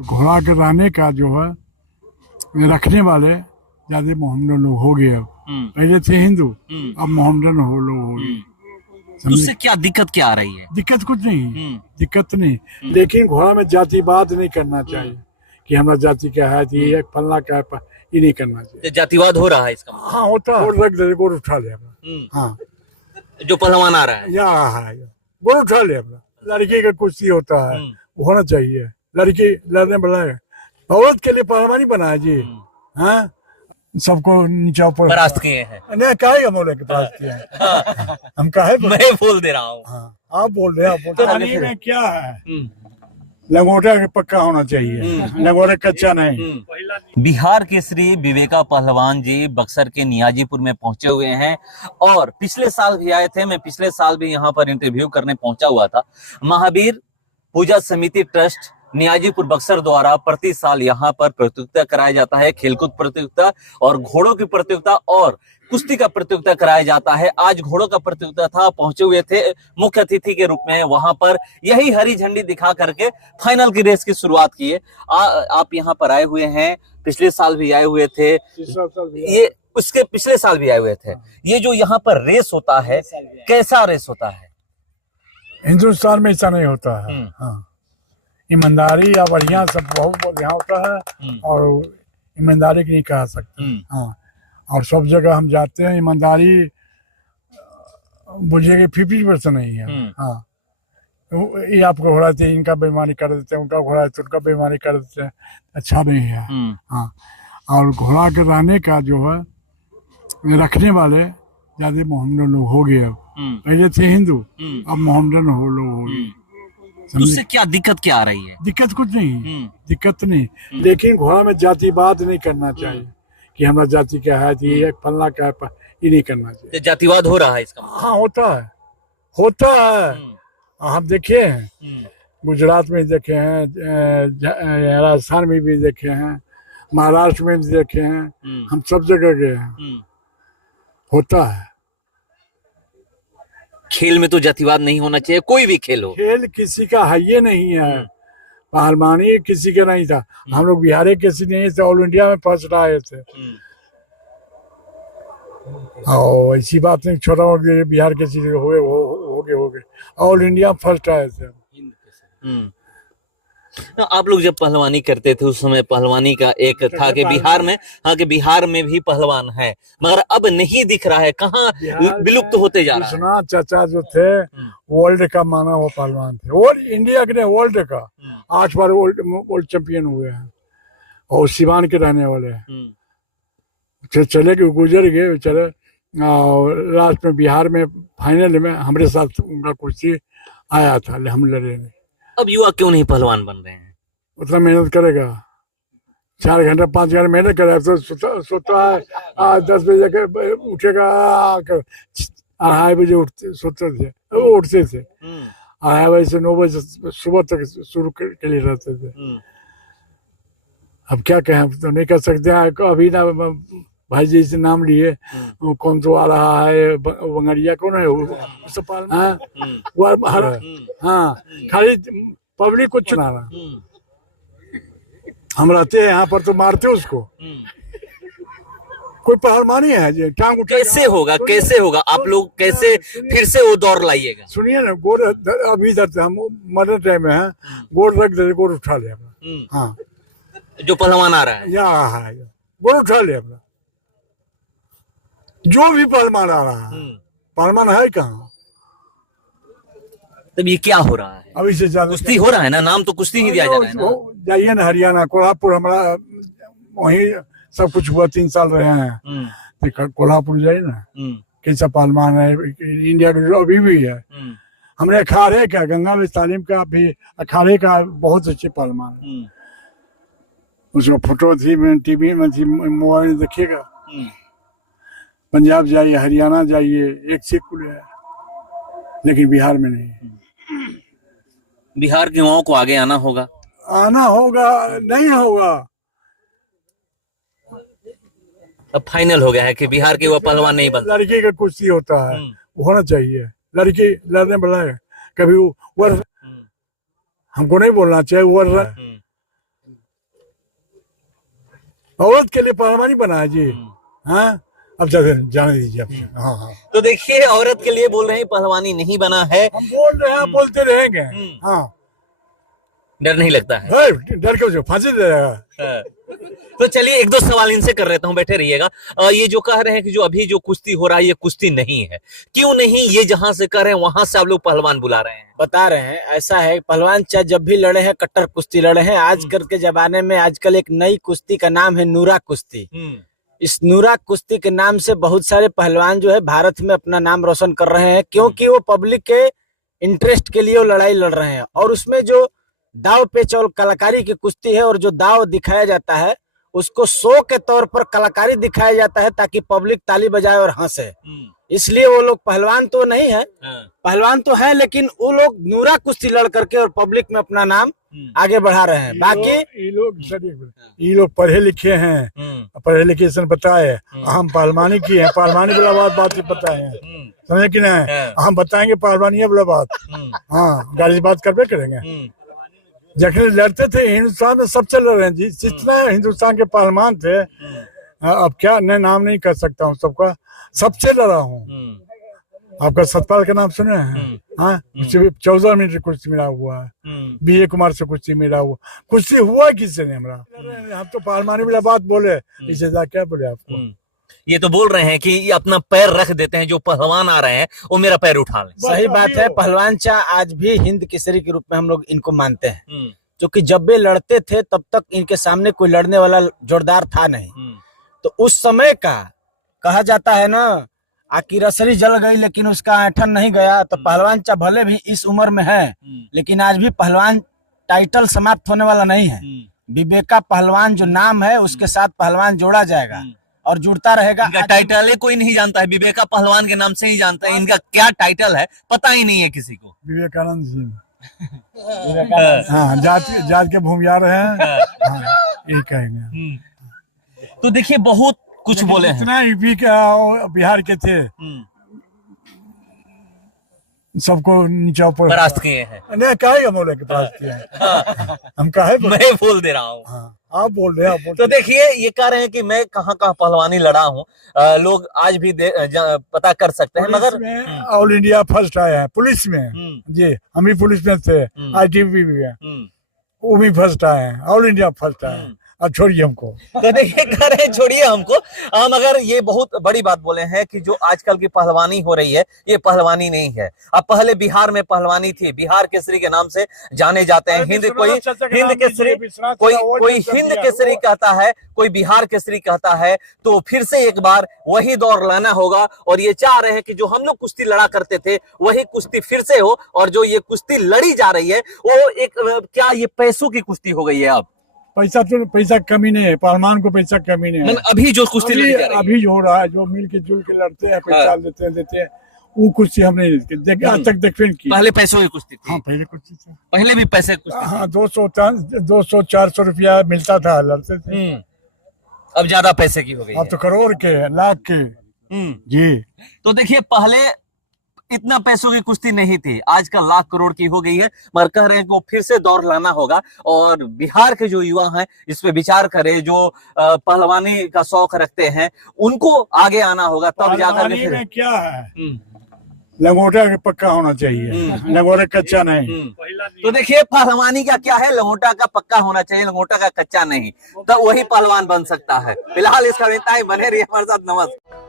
घोड़ा के रहने का जो है रखने वाले ज्यादा मोहम्मदन लोग हो गए। अब पहले थे हिंदू, अब मोहम्मदन हो लोग हो गए। उससे क्या दिक्कत क्या आ रही है? दिक्कत कुछ नहीं, दिक्कत नहीं, लेकिन घोड़ा में जातिवाद नहीं करना चाहिए कि हमारा जाति क्या है, ये फलना क्या है, ये नहीं करना चाहिए। जातिवाद हो रहा है इसका मतलब? हाँ होता है, गोड़ रख दे, गोड़ उठा ले अपना। हाँ जो पहलवान आ रहा है या है गोड़ उठा ले अपना। लड़की का कुश्ती होता है, वो होना चाहिए। लड़की लड़ने वाला है, औरत के लिए पहलवानी बना है जी। हाँ सबको नीचा ऊपर परास्त किए हैं। नहीं काहे हम बोले के पास किया है। हम काहे मैं बोल दे रहा हूँ। हाँ आप बोल रहे हैं। पानी में क्या है, लंगोटा के पक्का होना चाहिए, लंगोटा कच्चा नहीं। बिहार के श्री विवेका पहलवान जी बक्सर के नियाजीपुर में पहुंचे हुए हैं और पिछले साल भी आए थे। मैं पिछले साल भी यहाँ पर इंटरव्यू करने पहुंचा हुआ था। महावीर पूजा समिति ट्रस्ट नियाजीपुर बक्सर द्वारा प्रति साल यहाँ पर प्रतियोगिता कराया जाता है, खेलकूद प्रतियोगिता और घोड़ों की प्रतियोगिता और कुश्ती का प्रतियोगिता कराया जाता है। आज घोड़ों का प्रतियोगिता था, पहुंचे हुए थे मुख्य अतिथि के रूप में। वहां पर यही हरी झंडी दिखा करके फाइनल की रेस की शुरुआत की है। आप यहाँ पर आए हुए हैं, पिछले साल भी आए हुए थे, ये उसके पिछले साल भी आए हुए थे। ये जो यहाँ पर रेस होता है, कैसा रेस होता है? हिंदुस्तान में ऐसा नहीं होता है। हाँ ईमानदारी या बढ़िया सब बहुत बढ़िया होता है और ईमानदारी की नहीं कह सकते। हाँ और सब जगह हम जाते हैं, ईमानदारी बुझिए 50% नहीं है। हाँ ये आपका घोड़ा थे, इनका बेईमानी कर देते हैं, उनका घोड़ा है तो उनका बेईमानी कर देते हैं, अच्छा नहीं है। हाँ और घोड़ा के रहने का जो है रखने वाले ज्यादा मोहम्मदन लोग हो गए। अब पहले थे हिंदू, अब मोहम्मदन हो लोग हो गए। उससे क्या दिक्कत क्या आ रही है? दिक्कत कुछ नहीं, दिक्कत नहीं, लेकिन घोड़ा में जातिवाद नहीं करना चाहिए कि हमारा जाति क्या है, ये फलना क्या है, ये नहीं करना चाहिए। जातिवाद हो रहा है इसका मतलब? हाँ होता है, होता है। हम देखे हैं, गुजरात में देखे हैं, राजस्थान में भी देखे हैं, महाराष्ट्र में भी देखे हैं, हम सब जगह गए हैं, होता है। खेल में तो जातिवाद नहीं होना चाहिए, कोई भी खेल हो। खेल किसी का है ये नहीं है, पहलवानी किसी का नहीं था। हम लोग बिहार किसी नहीं थे, ऑल इंडिया में फर्स्ट आए थे। और ऐसी बात नहीं, छोटा मोटा बिहार किसी हो गए ऑल इंडिया फर्स्ट आए थे। आप लोग जब पहलवानी करते थे उस समय पहलवानी का एक था कि बिहार में, हाँ कि बिहार में भी पहलवान है, मगर अब नहीं दिख रहा है, कहाँ विलुप्त होते जा रहा है। कृष्णा चाचा जो थे वर्ल्ड का माना हुआ पहलवान थे, और इंडिया के वर्ल्ड का 8 बार वर्ल्ड चैंपियन हुए हैं और सिवान के रहने वाले हैं। चले गुजर गए चले, लास्ट में बिहार में फाइनल में हमारे साथ उनका कुश्ती आया था, हम लड़े नहीं। अब युवा क्यों नहीं पहलवान बन रहे हैं? उतना मेहनत करेगा, 4 घंटा 5 घंटा मेहनत करेगा तो सोता है 10 बजे उठेगा, 2:30 बजे उठते थे 2:30 बजे से 9 बजे सुबह तक शुरू के लिए रहते थे। अब क्या कहें, तो नहीं कर सकते हैं। अभी ना भाई जी से नाम लिए, कौन तो आ रहा है, बंगड़िया कौन है वो, हाँ खाली पब्लिक को चुना रहा। हम रहते हैं यहाँ पर तो मारते उसको, कोई पहलवानी है जी, टांग उठे। कैसे होगा, कैसे होगा? आप लोग कैसे फिर से वो दौर लाइएगा? सुनिए ना, गोड़ अभी इधर हम मदर टाइम में है, गोड़ रख दे, गोड़ उठा ले अपना। हाँ जो पहलवान आ रहा है या गोड़ उठा ले अपना, जो भी पहलवान आ रहा है, पहलवान है कहाँ? तब ये क्या हो रहा है? अभी से ज्यादा कुश्ती हो रहा है ना, नाम तो कुश्ती ही दिया जा रहा है ना। जाइए ना हरियाणा, कोल्हापुर, हमारा वही सब कुछ हुआ, 3 साल रहे हैं। कोल्हापुर जाइए ना, कैसा पहलवान है, इंडिया का जो अभी भी है। हमने अखाड़े का, गंगा में तालीम का भी अखाड़े का बहुत अच्छे पहलवान है। उसको फोटो थी, टीवी में थी, मोबाइल में देखिएगा। पंजाब जाइए, हरियाणा जाइए, एक से कुल है, लेकिन बिहार में नहीं। बिहार के युवाओं को आगे आना होगा, नहीं होगा। अब फाइनल हो गया है कि बिहार के युवा पहलवान नहीं बनते। लड़की का कुश्ती होता है, वो होना चाहिए। लड़की लड़ने वाला है, कभी वर्ष हमको नहीं बोलना चाहिए, वर्ष औरत के लिए पहलवानी बना है जी। हाँ अब जाने दीजिए अब। हाँ हाँ तो देखिए औरत के लिए बोल रहे हैं पहलवानी नहीं बना है, हम बोल रहे हैं, बोलते रहेंगे। हाँ डर नहीं लगता है। डर के जो फांसी दे रहेगा। तो चलिए एक दो सवाल इनसे कर लेता हूं, बैठे रहिएगा। ये जो कह रहे हैं कि जो अभी जो कुश्ती हो रहा है ये कुश्ती नहीं है, क्यों नहीं? ये जहां से कर रहे हैं वहां से आप लोग पहलवान बुला रहे हैं। बता रहे हैं ऐसा है, पहलवान चाहे जब भी लड़े हैं कट्टर कुश्ती लड़े हैं। आजकल के जमाने में आजकल एक नई कुश्ती का नाम है नूरा कुश्ती। इस नूरा कुश्ती के नाम से बहुत सारे पहलवान जो है भारत में अपना नाम रोशन कर रहे हैं, क्योंकि वो पब्लिक के इंटरेस्ट के लिए वो लड़ाई लड़ रहे हैं। और उसमें जो दाव पेच और कलाकारी की कुश्ती है, और जो दाव दिखाया जाता है उसको शो के तौर पर कलाकारी दिखाया जाता है ताकि पब्लिक ताली बजाए और हंसे। इसलिए वो लोग पहलवान तो नहीं है, पहलवान तो है, लेकिन वो लोग नूरा कुश्ती लड़ करके और पब्लिक में अपना नाम आगे बढ़ा रहे हैं। बाकी ये लोग पढ़े लिखे हैं, पढ़े लिखे से बताए हम पहलवानी की है, पहलवानी वाला बात बताए, समझे कि नहीं? हम बताएंगे पहलवानी वाला बात। हाँ गाड़ी बात करबे करेंगे। जखने लड़ते थे हिंदुस्तान में सब चल रहे हैं जी, जितना हिंदुस्तान के पहलवान थे, अब क्या मैं नाम नहीं कर सकता हूँ सबका, सबसे लड़ा हूँ। आपका सतपाल का नाम सुने हैं? हाँ 14 मिनट कुश्ती मिला हुआ है, BA कुमार से कुश्ती मिला हुआ, कुश्ती हुआ किससे नहीं हमारा। हम तो पहलवानी वाला बात बोले, इसे क्या बोले आपको? ये तो बोल रहे हैं कि ये अपना पैर रख देते हैं, जो पहलवान आ रहे हैं वो मेरा पैर उठा लें। सही बात है। पहलवान चाह आज भी हिंद केसरी के रूप में हम लोग इनको मानते हैं, क्योंकि जब वे लड़ते थे तब तक इनके सामने कोई लड़ने वाला जोरदार था नहीं। तो उस समय का कहा जाता है ना, आकी रसरी जल गई लेकिन उसका ऐठन नहीं गया। तो पहलवान चाह भले भी इस उम्र में है, लेकिन आज भी पहलवान टाइटल समाप्त होने वाला नहीं है। विवेका पहलवान जो नाम है उसके साथ पहलवान जोड़ा जाएगा और जुड़ता रहेगा। इनका टाइटल है कोई नहीं जानता है, विवेका पहलवान के नाम से ही जानता है। इनका क्या टाइटल है पता ही नहीं है किसी को। विवेकानंद जी। हाँ जात के भूमियार हैं। यही कहेंगे। तो देखिए बहुत कुछ बोले हैं। इतना यूपी का बिहार के थे सबको नीचा ऊपर परास्त किए हैं। नहीं काहे बोले कि परास्त किए हैं? हम काहे मैं बोल दे रहा हूँ। आप बोल रहे हैं। तो देखिए ये कह रहे हैं कि मैं कहाँ कहाँ पहलवानी लड़ा हूँ, लोग आज भी पता कर सकते हैं। मगर ऑल इंडिया फर्स्ट आया है पुलिस में जी, हम भी पुलिस में थे, ITBP भी है, वो भी फर्स्ट आए हैं, ऑल इंडिया फर्स्ट आए हैं। अब छोड़िए हमको। तो देखिए कह रहे हैं छोड़िए हमको, मगर ये बहुत बड़ी बात बोले हैं कि जो आजकल की पहलवानी हो रही है ये पहलवानी नहीं है। अब पहले बिहार में पहलवानी थी, बिहार केसरी के नाम से जाने जाते हैं। हिंद कोई हिंद केसरी, कोई हिंद केसरी कहता है, कोई बिहार केसरी कहता है। तो फिर से एक बार वही दौर लाना होगा, और ये चाह रहे हैं कि जो हम लोग कुश्ती लड़ा करते थे वही कुश्ती फिर से हो। और जो ये कुश्ती लड़ी जा रही है वो एक क्या ये पैसों की कुश्ती हो गई है। अब पैसा कमी नहीं है, पहलवान को पैसा कमी नहीं है। अभी जो कुश्ती लड़ी जा रही है, अभी जो हो रहा है, जो मिल के जुल के लड़ते हैं, पैसा देते हैं, वो कुश्ती हम नहीं देखे आज तक। देखते की पहले पैसों की कुश्ती थी। हाँ पहले कुश्ती थी, पहले भी पैसे कुश्ती। हाँ 200-400 रुपया मिलता था, लड़ते थे। अब ज्यादा पैसे की हो गई। अब तो करोड़ के, लाख के जी। तो देखिए पहले इतना पैसों की कुश्ती नहीं थी, आजकल लाख करोड़ की हो गई है। मगर कह रहे हैं कि फिर से दौर लाना होगा, और बिहार के जो युवा हैं इस पे विचार करें, जो पहलवानी का शौक रखते हैं उनको आगे आना होगा, तब जाकर के। क्या है लंगोटा पक्का होना चाहिए, लंगोटा कच्चा नहीं। तो देखिए पहलवानी का क्या है, लंगोटा का पक्का होना चाहिए, लंगोटा का कच्चा नहीं, तब वही पहलवान बन सकता है। फिलहाल इसका बने रहिए हमारे साथ। नमस्कार।